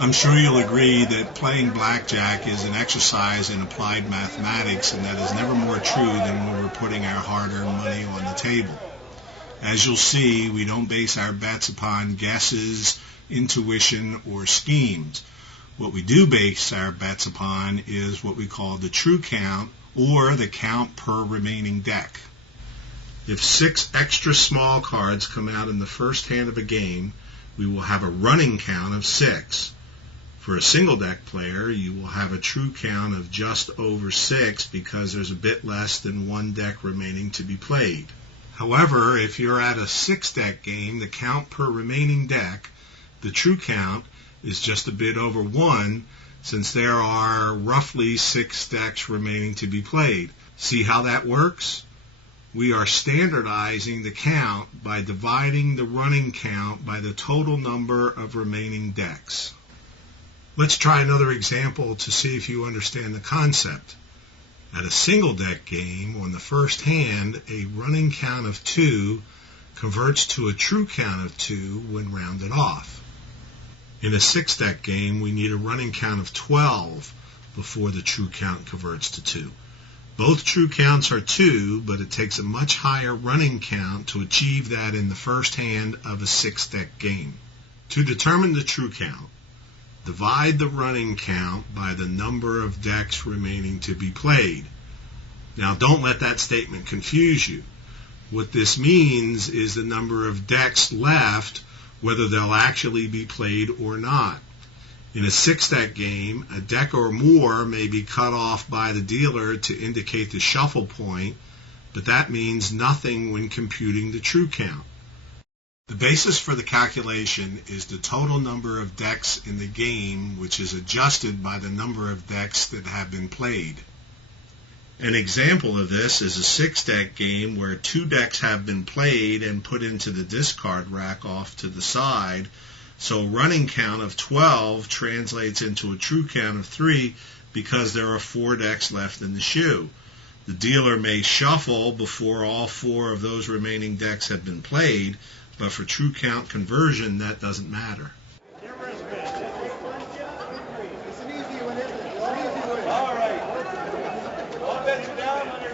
I'm sure you'll agree that playing blackjack is an exercise in applied mathematics, and that is never more true than when we're putting our hard-earned money on the table. As you'll see, we don't base our bets upon guesses, intuition, or schemes. What we do base our bets upon is what we call the true count, or the count per remaining deck. If 6 extra small cards come out in the first hand of a game, we will have a running count of 6. For a single deck player, you will have a true count of just over 6 because there's a bit less than 1 deck remaining to be played. However, if you're at a 6-deck game, the count per remaining deck, the true count, is just a bit over 1, since there are roughly 6 decks remaining to be played. See how that works? We are standardizing the count by dividing the running count by the total number of remaining decks. Let's try another example to see if you understand the concept. At a single deck game, on the first hand, a running count of 2 converts to a true count of 2 when rounded off. In a 6-deck game, we need a running count of 12 before the true count converts to 2. Both true counts are 2, but it takes a much higher running count to achieve that in the first hand of a 6-deck game. To determine the true count, divide the running count by the number of decks remaining to be played. Now, don't let that statement confuse you. What this means is the number of decks left, whether they'll actually be played or not. In a 6-deck game, a deck or more may be cut off by the dealer to indicate the shuffle point, but that means nothing when computing the true count. The basis for the calculation is the total number of decks in the game, which is adjusted by the number of decks that have been played. An example of this is a 6-deck game where 2 decks have been played and put into the discard rack off to the side, so a running count of 12 translates into a true count of 3 because there are 4 decks left in the shoe. The dealer may shuffle before all 4 of those remaining decks have been played, but for true count conversion, that doesn't matter. All right. I'll bet you down on your